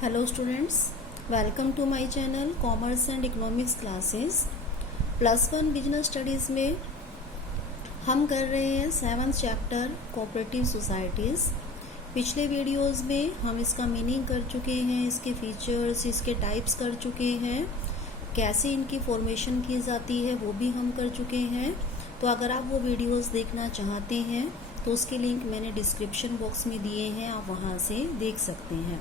Hello students, welcome to my channel commerce and economics classes. +1 business studies में हम कर रहे हैं 7th चैप्टर कोऑपरेटिव सोसाइटीज़। पिछले वीडियोस में हम इसका मीनिंग कर चुके हैं, इसके फीचर्स, इसके टाइप्स कर चुके हैं, कैसे इनकी फॉर्मेशन की जाती है वो भी हम कर चुके हैं। तो अगर आप वो वीडियोस देखना चाहते हैं तो उसके लिंक मैंने डिस्क्रिप्शन बॉक्स में दिए हैं, आप वहाँ से देख सकते हैं।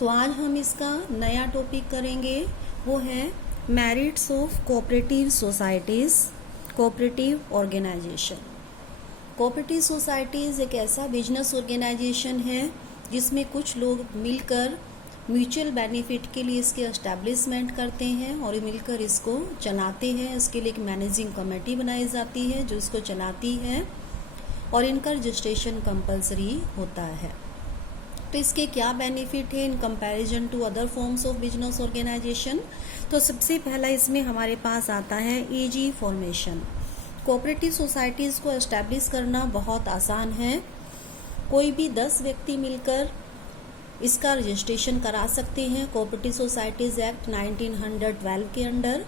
तो आज हम इसका नया टॉपिक करेंगे, वो है merits of cooperative societies, cooperative organisation. Cooperative societies एक ऐसा बिजनेस ऑर्गेनाइजेशन है जिसमें कुछ लोग मिलकर म्यूचुअल बेनिफिट के लिए इसके एस्टैब्लिशमेंट करते हैं और मिलकर इसको चलाते हैं। इसके लिए एक मैनेजिंग कमेटी बनाई जाती है जो इसको चलाती है और इनका रजिस्ट्रेशन कंपलसरी होता है। तो इसके क्या बेनिफिट है in comparison to other forms of business organisation. तो सबसे पहला इसमें हमारे पास आता है ईजी फॉर्मेशन। कोऑपरेटिव सोसाइटीज़ को एस्टैब्लिश करना बहुत आसान है। कोई भी 10 व्यक्ति मिलकर इसका रजिस्ट्रेशन करा सकते हैं कोऑपरेटिव सोसाइटीज़ एक्ट 1912 के अंडर।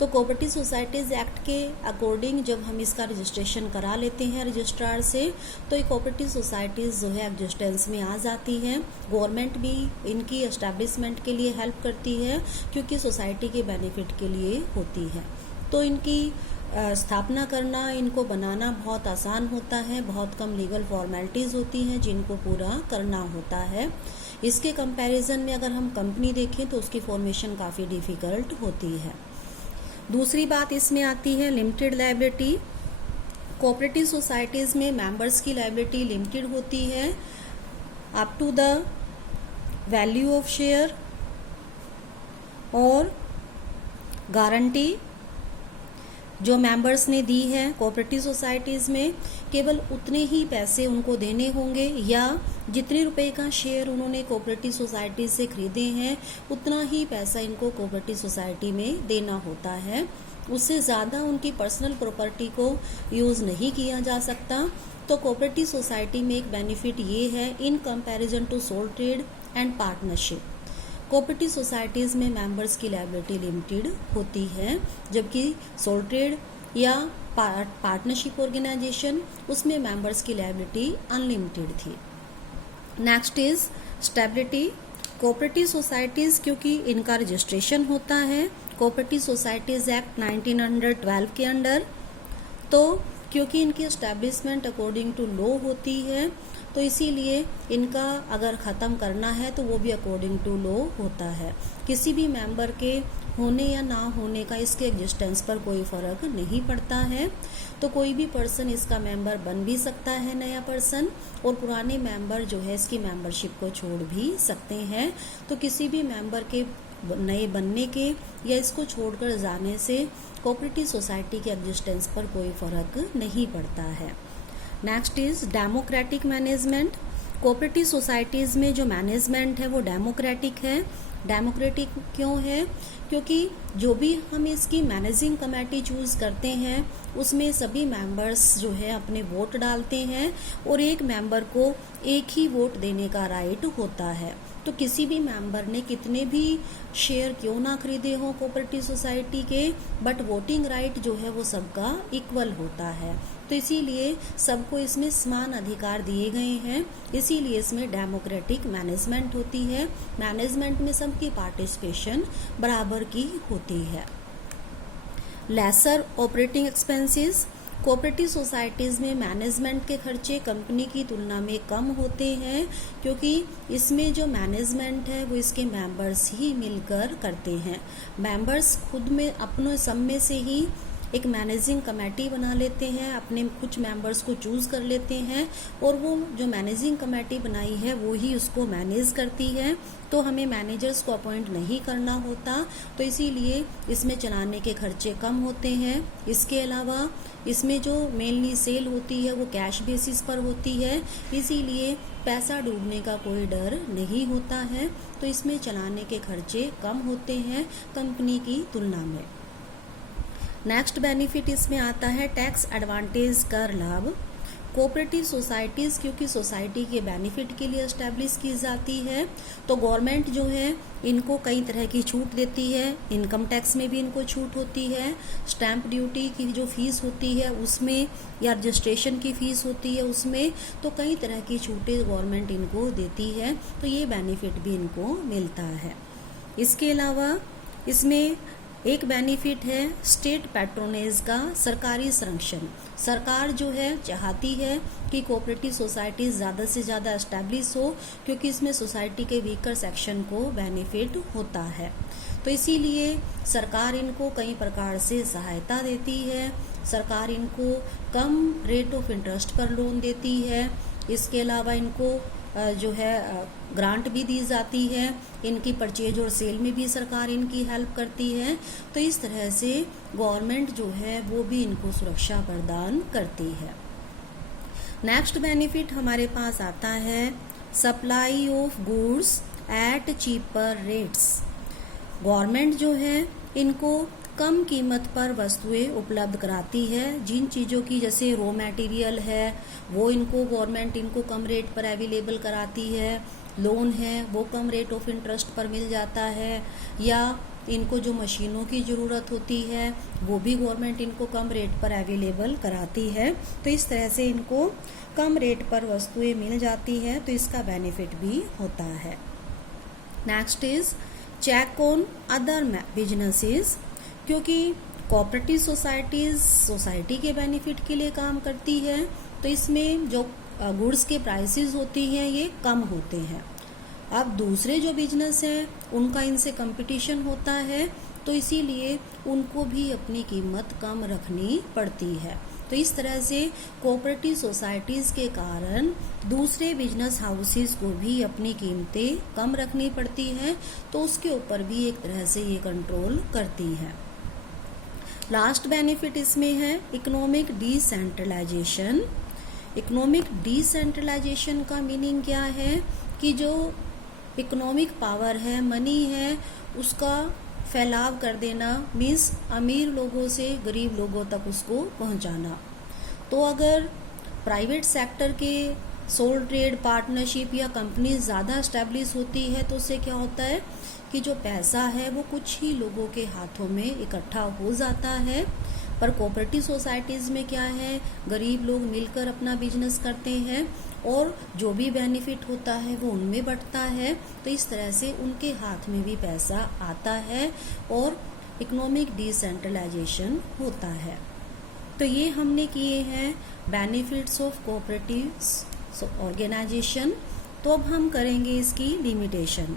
तो कोऑपरेटिव सोसाइटीज़ एक्ट के अकॉर्डिंग जब हम इसका रजिस्ट्रेशन करा लेते हैं रजिस्ट्रार से, तो ये कोऑपरेटिव सोसाइटीज़ जो है एग्जिस्टेंस में आ जाती हैं। गवर्नमेंट भी इनकी एस्टैब्लिशमेंट के लिए हेल्प करती है क्योंकि सोसाइटी के बेनिफिट के लिए होती है। तो इनकी स्थापना करना, इनको बनाना बहुत आसान होता है। बहुत कम लीगल फॉर्मेलिटीज़ होती हैं जिनको पूरा करना होता है। इसके कंपैरिजन में अगर हम कंपनी देखें तो उसकी फॉर्मेशन काफ़ी डिफ़िकल्ट होती है। दूसरी बात इसमें आती है लिमिटेड लायबिलिटी। कोऑपरेटिव सोसाइटीज़ में मेंबर्स की लायबिलिटी लिमिटेड होती है up to the value of share और गारंटी जो मेंबर्स ने दी है कोऑपरेटिव सोसाइटीज़ में, केवल उतने ही पैसे उनको देने होंगे या जितने रुपए का शेयर उन्होंने कोऑपरेटिव सोसाइटी से खरीदे हैं उतना ही पैसा इनको कोऑपरेटिव सोसाइटी में देना होता है। उससे ज़्यादा उनकी पर्सनल प्रॉपर्टी को यूज़ नहीं किया जा सकता। तो कोऑपरेटिव सोसाइटी में एक बेनिफिट ये है in comparison to sole trade and partnership. Cooperative societies में मेंबर्स की लायबिलिटी लिमिटेड होती है, जबकि सोल ट्रेड या पार्टनरशिप ऑर्गेनाइजेशन उसमें मेंबर्स की लायबिलिटी अनलिमिटेड थी। Next is stability. Cooperative societies क्योंकि इनका रजिस्ट्रेशन होता है कोऑपरेटिव सोसाइटीज़ एक्ट 1912 के अंडर, तो क्योंकि इनकी एस्टैब्लिशमेंट अकॉर्डिंग टू लॉ होती है तो इसीलिए इनका अगर ख़त्म करना है तो वो भी अकॉर्डिंग टू लॉ होता है। किसी भी मेंबर के होने या ना होने का इसके एग्जिस्टेंस पर कोई फ़र्क नहीं पड़ता है। तो कोई भी पर्सन इसका मेंबर बन भी सकता है, नया पर्सन, और पुराने मेंबर जो है इसकी मेंबरशिप को छोड़ भी सकते हैं। तो किसी भी मेंबर के नए बनने के या इसको छोड़कर जाने से कोऑपरेटिव सोसाइटी के एग्जिस्टेंस पर कोई फ़र्क नहीं पड़ता है। Next is democratic management. Cooperative societies में जो मैनेजमेंट है वो डेमोक्रेटिक है। डेमोक्रेटिक क्यों है? क्योंकि जो भी हम इसकी मैनेजिंग कमेटी चूज़ करते हैं उसमें सभी मेंबर्स जो है अपने वोट डालते हैं और एक मेंबर को एक ही वोट देने का राइट होता है। तो किसी भी मेंबर ने कितने भी शेयर क्यों ना खरीदे हों कोऑपरेटिव सोसाइटी के, बट वोटिंग राइट जो है वो सबका इक्वल होता है। तो इसीलिए सबको इसमें समान अधिकार दिए गए हैं, इसीलिए इसमें डेमोक्रेटिक मैनेजमेंट होती है। मैनेजमेंट में सबकी पार्टिसिपेशन बराबर की होती है। Lesser operating expenses. Cooperative societies में मैनेजमेंट के खर्चे कंपनी की तुलना में कम होते हैं क्योंकि इसमें जो मैनेजमेंट है वो इसके मेंबर्स ही मिलकर करते हैं। मेंबर्स खुद में अपने सब में से ही एक मैनेजिंग कमेटी बना लेते हैं, अपने कुछ मेंबर्स को चूज़ कर लेते हैं और वो जो मैनेजिंग कमेटी बनाई है वो ही उसको मैनेज करती है। तो हमें मैनेजर्स को अपॉइंट नहीं करना होता, तो इसीलिए इसमें चलाने के खर्चे कम होते हैं। इसके अलावा इसमें जो मेनली सेल होती है वो कैश बेसिस पर होती है, इसीलिए पैसा डूबने का कोई डर नहीं होता है। तो इसमें चलाने के खर्चे कम होते हैं कंपनी की तुलना में। नेक्स्ट बेनिफिट इसमें आता है टैक्स एडवांटेज कर लाभ। कोऑपरेटिव सोसाइटीज़ क्योंकि सोसाइटी के बेनिफिट के लिए एस्टैब्लिश की जाती है, तो गवर्नमेंट जो है इनको कई तरह की छूट देती है। इनकम टैक्स में भी इनको छूट होती है, स्टैंप ड्यूटी की जो फीस होती है उसमें, या रजिस्ट्रेशन की फीस होती है उसमें, तो कई तरह की छूटें गवर्नमेंट इनको देती है, तो ये बेनिफिट भी इनको मिलता है। इसके अलावा इसमें एक बेनिफिट है स्टेट पैट्रोनेज का, सरकारी संरक्षण। सरकार जो है चाहती है कि कोऑपरेटिव सोसाइटीज ज़्यादा से ज़्यादा एस्टैब्लिश हो, क्योंकि इसमें सोसाइटी के वीकर सेक्शन को बेनिफिट होता है, तो इसीलिए सरकार इनको कई प्रकार से सहायता देती है। सरकार इनको कम रेट ऑफ इंटरेस्ट पर लोन देती है। इसके अलावा इनको जो है ग्रांट भी दी जाती है। इनकी परचेज और सेल में भी सरकार इनकी हेल्प करती है। तो इस तरह से गवर्नमेंट जो है वो भी इनको सुरक्षा प्रदान करती है। नेक्स्ट बेनिफिट हमारे पास आता है supply of goods at cheaper rates. Government जो है इनको कम कीमत पर वस्तुएं उपलब्ध कराती है। जिन चीज़ों की जैसे रॉ मटेरियल है वो इनको गवर्नमेंट इनको कम रेट पर अवेलेबल कराती है, लोन है वो कम रेट ऑफ इंटरेस्ट पर मिल जाता है, या इनको जो मशीनों की ज़रूरत होती है वो भी गवर्नमेंट इनको कम रेट पर अवेलेबल कराती है। तो इस तरह से इनको कम रेट पर वस्तुएं मिल जाती है, तो इसका बेनिफिट भी होता है। Next is check on other businesses. क्योंकि कोऑपरेटिव सोसाइटीज़ सोसाइटी के बेनिफिट के लिए काम करती है, तो इसमें जो गुड्स के प्राइसेस होती हैं ये कम होते हैं। अब दूसरे जो बिजनेस हैं उनका इनसे कंपटीशन होता है, तो इसीलिए उनको भी अपनी कीमत कम रखनी पड़ती है। तो इस तरह से कोऑपरेटिव सोसाइटीज़ के कारण दूसरे बिजनेस हाउसेस को भी अपनी कीमतें कम रखनी पड़ती हैं, तो उसके ऊपर भी एक तरह से ये कंट्रोल करती है। लास्ट बेनिफिट इसमें है इकोनॉमिक डिसेंट्रलाइजेशन। इकोनॉमिक डिसेंट्रलाइजेशन का मीनिंग क्या है कि जो इकोनॉमिक पावर है, मनी है, उसका फैलाव कर देना, मीन्स अमीर लोगों से गरीब लोगों तक उसको पहुंचाना। तो अगर प्राइवेट सेक्टर के सोल ट्रेड पार्टनरशिप या कंपनी ज़्यादा एस्टैब्लिश होती है, तो उससे क्या होता है कि जो पैसा है वो कुछ ही लोगों के हाथों में इकट्ठा हो जाता है। पर कोऑपरेटिव सोसाइटीज़ में क्या है, गरीब लोग मिलकर अपना बिजनेस करते हैं और जो भी बेनिफिट होता है वो उनमें बंटता है, तो इस तरह से उनके हाथ में भी पैसा आता है और इकोनॉमिक डिसेंट्रलाइजेशन होता है। तो ये हमने किए हैं बेनिफिट्स ऑफ कोऑपरेटिव ऑर्गेनाइजेशन। तो अब हम करेंगे इसकी लिमिटेशन।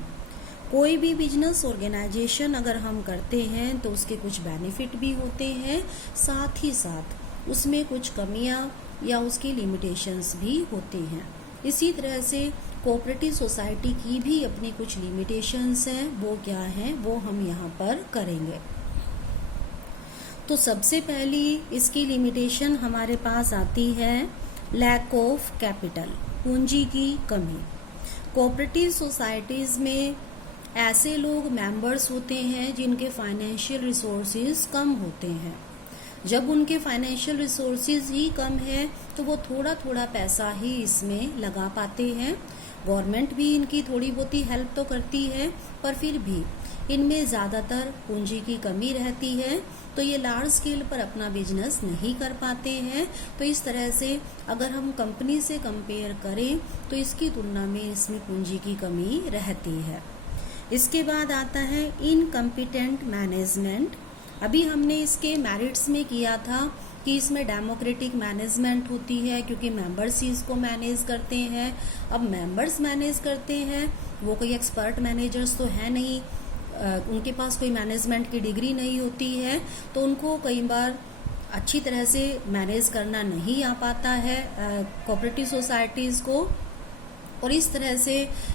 कोई भी बिजनेस ऑर्गेनाइजेशन अगर हम करते हैं तो उसके कुछ बेनिफिट भी होते हैं, साथ ही साथ उसमें कुछ कमियां या उसकी लिमिटेशंस भी होती हैं। इसी तरह से कोऑपरेटिव सोसाइटी की भी अपनी कुछ लिमिटेशंस हैं, वो क्या हैं वो हम यहाँ पर करेंगे। तो सबसे पहली इसकी लिमिटेशन हमारे पास आती है लैक ऑफ कैपिटल, पूंजी की कमी। कोऑपरेटिव सोसाइटीज़ में ऐसे लोग मेंबर्स होते हैं जिनके फाइनेंशियल रिसोर्सेज कम होते हैं। जब उनके फाइनेंशियल रिसोर्सेज ही कम है तो वो थोड़ा थोड़ा पैसा ही इसमें लगा पाते हैं। गवर्नमेंट भी इनकी थोड़ी बहुत ही हेल्प तो करती है, पर फिर भी इनमें ज़्यादातर पूंजी की कमी रहती है, तो ये लार्ज स्केल पर अपना बिजनेस नहीं कर पाते हैं। तो इस तरह से अगर हम कंपनी से कंपेयर करें तो इसकी तुलना में इसमें पूंजी की कमी रहती है। इसके बाद आता है इनकम्पिटेंट मैनेजमेंट। अभी हमने इसके मेरिट्स में किया था कि इसमें डेमोक्रेटिक मैनेजमेंट होती है, क्योंकि मेंबर्स ही इसको मैनेज करते हैं। अब मेंबर्स मैनेज करते हैं, वो कोई एक्सपर्ट मैनेजर्स तो है नहीं, उनके पास कोई मैनेजमेंट की डिग्री नहीं होती है, तो उनको कई बार अच्छी तरह से मैनेज करना नहीं आ पाता है कोऑपरेटिव सोसाइटीज़ को, और इस तरह से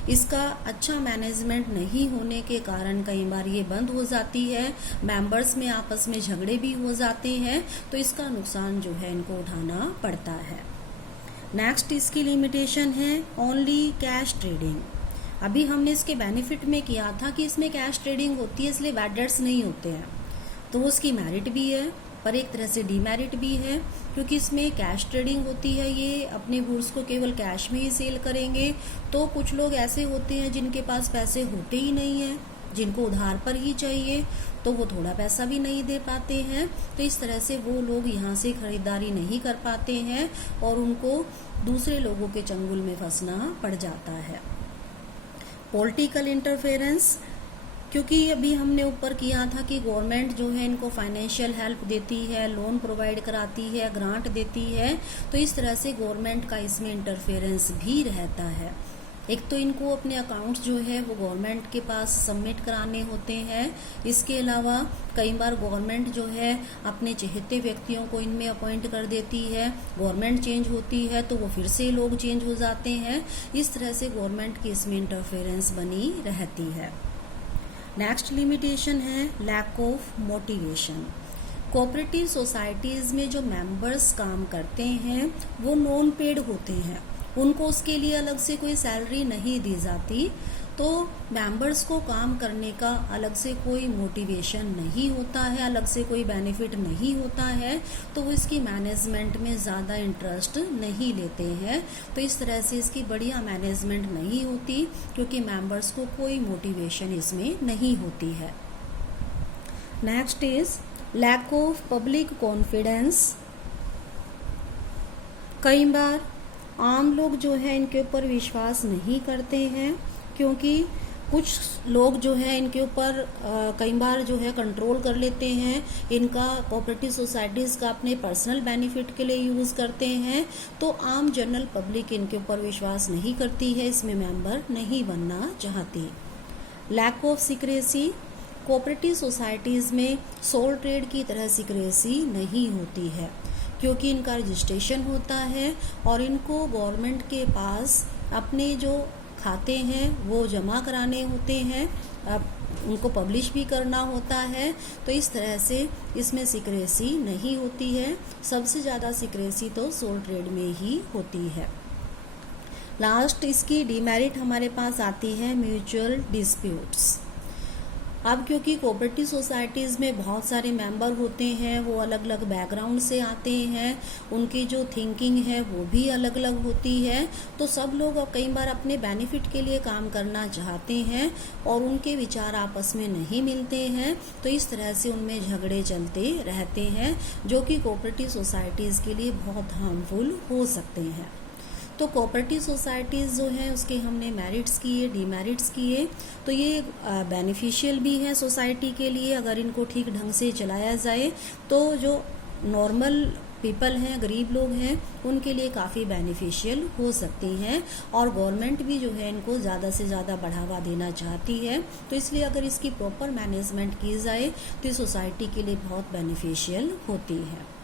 इसका अच्छा मैनेजमेंट नहीं होने के कारण कई बार ये बंद हो जाती है, मेंबर्स में आपस में झगड़े भी हो जाते हैं, तो इसका नुकसान जो है इनको उठाना पड़ता है। नेक्स्ट इसकी लिमिटेशन है ओनली कैश ट्रेडिंग। अभी हमने इसके बेनिफिट में किया था कि इसमें कैश ट्रेडिंग होती है, इसलिए बैड डेट्स नहीं होते हैं, तो उसकी मेरिट भी है। पर एक तरह से डीमेरिट भी है, क्योंकि इसमें कैश ट्रेडिंग होती है, ये अपने गुड्स को केवल कैश में ही सेल करेंगे। तो कुछ लोग ऐसे होते हैं जिनके पास पैसे होते ही नहीं हैं, जिनको उधार पर ही चाहिए, तो वो थोड़ा पैसा भी नहीं दे पाते हैं। तो इस तरह से वो लोग यहाँ से खरीदारी नहीं कर पाते हैं और उनको दूसरे लोगों के चंगुल में फंसना पड़ जाता है। पॉलिटिकल इंटरफेरेंस, क्योंकि अभी हमने ऊपर किया था कि गवर्नमेंट जो है इनको फाइनेंशियल हेल्प देती है, लोन प्रोवाइड कराती है, ग्रांट देती है, तो इस तरह से गवर्नमेंट का इसमें इंटरफेरेंस भी रहता है। एक तो इनको अपने अकाउंट्स जो है वो गवर्नमेंट के पास सबमिट कराने होते हैं। इसके अलावा कई बार गवर्नमेंट जो है अपने चहेते व्यक्तियों को इनमें अपॉइंट कर देती है, गवर्नमेंट चेंज होती है तो वो फिर से लोग चेंज हो जाते हैं। इस तरह से गवर्नमेंट की इसमें इंटरफेरेंस बनी रहती है। नेक्स्ट लिमिटेशन है lack of motivation. Cooperative societies में जो मेंबर्स काम करते हैं वो नॉन पेड होते हैं, उनको उसके लिए अलग से कोई सैलरी नहीं दी जाती, तो मेंबर्स को काम करने का अलग से कोई मोटिवेशन नहीं होता है, अलग से कोई बेनिफिट नहीं होता है, तो वो इसकी मैनेजमेंट में ज़्यादा इंटरेस्ट नहीं लेते हैं। तो इस तरह से इसकी बढ़िया मैनेजमेंट नहीं होती, क्योंकि मेंबर्स को कोई मोटिवेशन इसमें नहीं होती है। Next is lack of public confidence. कई बार आम लोग जो है इनके ऊपर विश्वास नहीं करते हैं, क्योंकि कुछ लोग जो है इनके ऊपर कई बार जो है कंट्रोल कर लेते हैं, इनका कोऑपरेटिव सोसाइटीज़ का अपने पर्सनल बेनिफिट के लिए यूज़ करते हैं, तो आम जनरल पब्लिक इनके ऊपर विश्वास नहीं करती है, इसमें मेंबर नहीं बनना चाहती। Lack of secrecy, cooperative societies में सोल ट्रेड की तरह सीक्रेसी नहीं होती है, क्योंकि इनका रजिस्ट्रेशन होता है और इनको गवर्नमेंट के पास अपने जो खाते हैं वो जमा कराने होते हैं, उनको पब्लिश भी करना होता है, तो इस तरह से इसमें सीक्रेसी नहीं होती है। सबसे ज़्यादा सीक्रेसी तो सोल ट्रेड में ही होती है। लास्ट इसकी डीमेरिट हमारे पास आती है म्यूचुअल डिस्प्यूट्स। अब क्योंकि कोऑपरेटिव सोसाइटीज़ में बहुत सारे मेंबर होते हैं, वो अलग अलग बैकग्राउंड से आते हैं, उनकी जो थिंकिंग है वो भी अलग अलग होती है, तो सब लोग कई बार अपने बेनिफिट के लिए काम करना चाहते हैं और उनके विचार आपस में नहीं मिलते हैं, तो इस तरह से उनमें झगड़े चलते रहते हैं, जो कि कोऑपरेटिव सोसाइटीज़ के लिए बहुत हार्मफुल हो सकते हैं। तो कोऑपरेटिव सोसाइटीज़ जो हैं उसके हमने मेरिट्स किए, डीमेरिट्स किए, तो ये बेनिफिशियल भी है सोसाइटी के लिए अगर इनको ठीक ढंग से चलाया जाए, तो जो नॉर्मल पीपल हैं, गरीब लोग हैं, उनके लिए काफ़ी बेनिफिशियल हो सकती हैं, और गवर्नमेंट भी जो है इनको ज़्यादा से ज़्यादा बढ़ावा देना चाहती है, तो इसलिए अगर इसकी प्रॉपर मैनेजमेंट की जाए तो सोसाइटी के लिए बहुत बेनिफिशियल होती है।